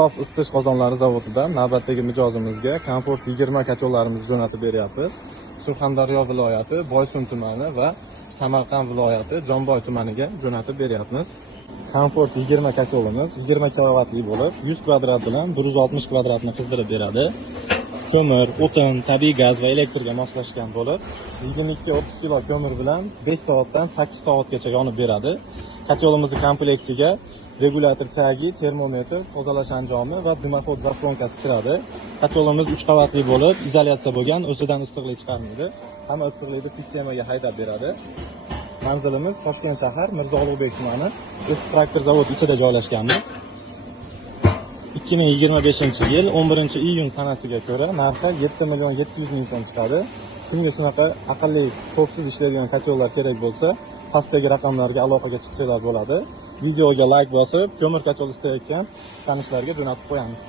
Sof isitish qozonlari zavodidan navbatdagi mijozimizga Comfort 20 kotlovlarimizni jo'natib beryapmiz. Surxondaryo viloyati Boysun tumani va Samarqand viloyati Jomboy tumaniga jo'natib beryapmiz. Comfort 20 kotlovimiz 20 kilovatli bo'lib, 100 kvadrat bilan 160 kvadratni qizdirib beradi. Ko'mir, o'tin, tabiiy gaz va elektrga moslashgan bo'lib, 22-30 kilo ko'mir bilan 5 soatdan 8 soatgacha yonib beradi. Kotlovimizning komplektiga regulyator chagi, termometr, tozalash anjomi va dimoxod zaslonkasi kiradi. Kotlovimiz 3 qavatli bo'lib, izolyatsiya bo'lgan, o'zidan issiqlik chiqarmaydi. Hamma issiqlikni sistemaga haydab beradi. Manzilimiz Toshkent shahar, Mirzo Ulug'bek tumani, eski traktor zavod ichida joylashganmiz. 2025-yil 11-iyun sanasiga ko'ra narxi 7.700.000 so'm chiqadi. Kimga shunaqa aqlli, toksiz ishlaydigan kotlovlar kerak bo'lsa, pastdagi raqamlarga aloqaga chiqsanglar bo'ladi. Videoga like bosib, ko'mir kotlov istayotgan tanishlarga jo'natib qo'yamiz.